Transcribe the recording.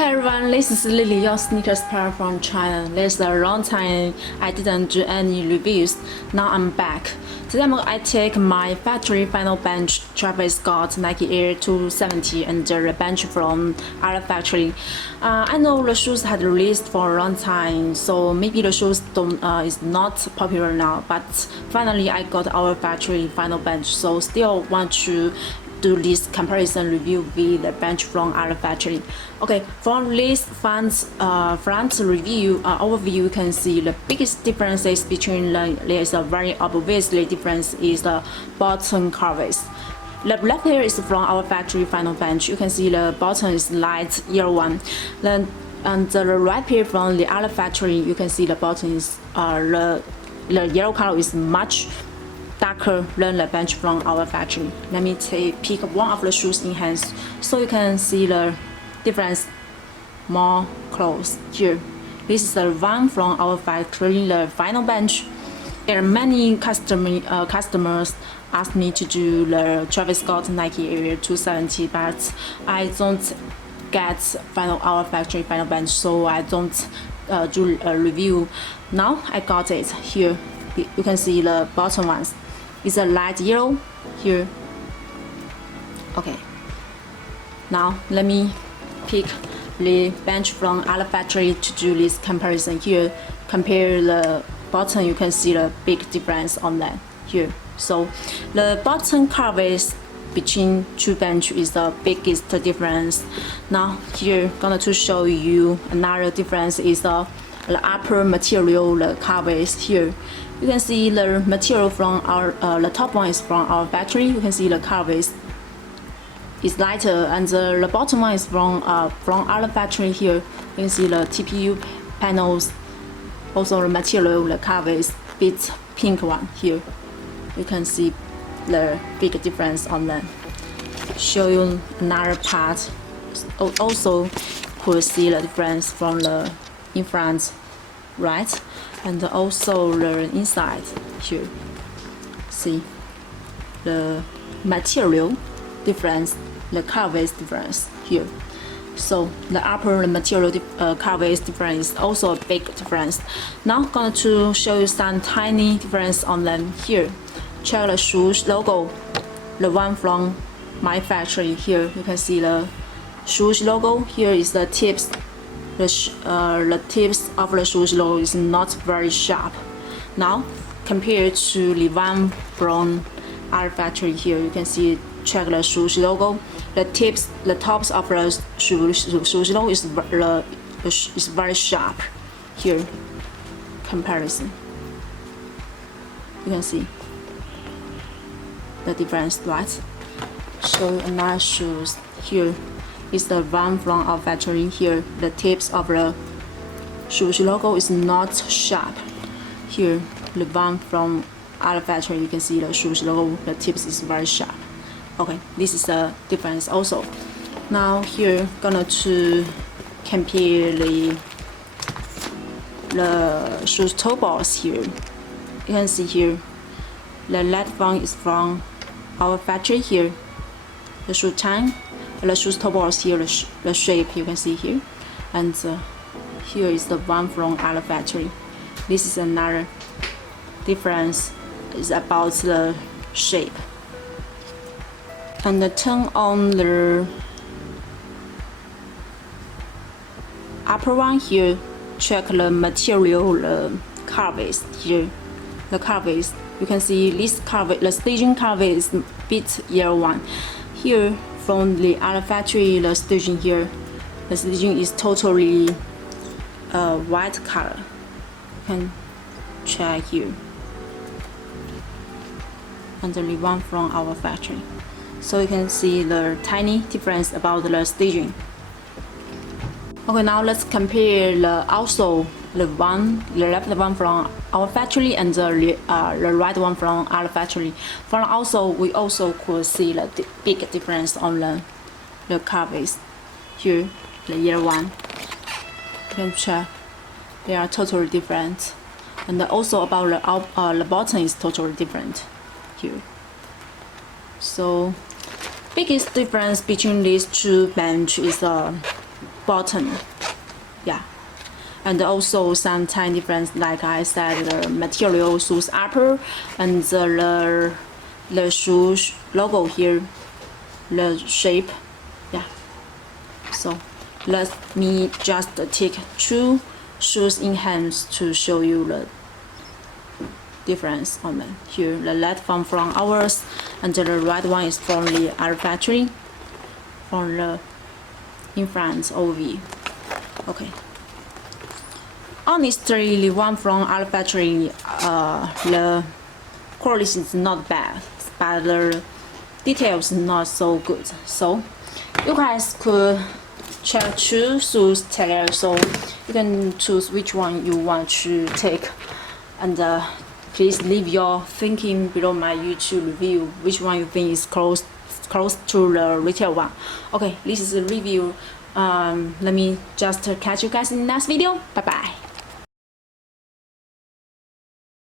Hi everyone, this is Lily, your sneakers pair from China. There's a long time I didn't do any reviews. Now I'm back. Today I take my factory final bench Travis Scott Nike Air 270 and the bench from other factory. I know the shoes had released for a long time, so maybe the shoes is not popular now. But finally I got our factory final bench, so still want to do this comparison review with the bench from other factory. Okay, from this front review overview, you can see the biggest differences between there's a very obviously difference is the bottom curves. The left here is from our factory final bench. You can see the bottom is light yellow one. Then and the right here from the other factory, you can see the bottom is the yellow color is much darker than the bench from our factory. Let me pick one of the shoes in hands so you can see the difference more close here. This is the one from our factory, the final bench. There are many customers asked me to do the Travis Scott Nike Air 270, but I don't get our factory final bench, so I don't do a review. Now I got it here. You can see the bottom ones. It's a light yellow here. Okay. Now let me pick the bench from other factory to do this comparison here. Compare the bottom, you can see the big difference on that here. So the bottom curves between two bench is the biggest difference. Now here gonna to show you another difference is the upper material, the curves here. You can see the material from our the top one is from our factory. You can see the curves is lighter, and the bottom one is from other factory here. You can see the TPU panels, also the material, the curves bit pink one here. You can see the big difference on that. Show you another part. Also could see the difference from the in front, right? And also the inside here. See the material difference, the curves difference here. So the upper material curves difference is also a big difference. Now going to show you some tiny difference on them here. Check the shoes logo, the one from my factory here. You can see the shoes logo. Here is the tips. The tips of the shoes logo is not very sharp. Now compared to the one from our factory here, you can see check the shoes logo. The tops of the shoes logo is very sharp. Here comparison, you can see the difference, right? Show another shoes here. Is the one from our factory here. The tips of the shoes logo is not sharp. Here, the one from other factory, you can see the shoes logo, the tips is very sharp. Okay, this is the difference also. Now here, gonna to compare the shoes toe balls here. You can see here, the left one is from our factory here. The shoe time. The shoes toe balls here, the shape you can see here, and here is the one from other factory. This is another difference, is about the shape. And turn on the upper one here. Check the material, the curves here. The curves you can see this curve, the staging curve is a bit yellow one here. From the other factory, the staging here, the staging is totally white color. You can check here. And the one from our factory. So you can see the tiny difference about the staging. Okay, now let's compare the outsole, the left one from our factory and the right one from our factory. From outsole, we also could see the big difference on the curves. Here, the yellow one. You can check. They are totally different. And also about the bottom is totally different here. So biggest difference between these two bench is bottom. Yeah. And also some tiny difference, like I said, the material shoes upper and the shoe logo here, the shape. Yeah. So let me just take 2 shoes in hands to show you the difference on them. Here the left one from ours and the right one is from the other factory, from the in front OV. Okay. Honestly, the one from our factory, the quality is not bad, but the details not so good. So you guys could check 2 shoes together, so you can choose which one you want to take, and please leave your thinking below my YouTube review, which one you think is close to the retail one. Okay, this is a review. Let me just catch you guys in the next video. Bye bye.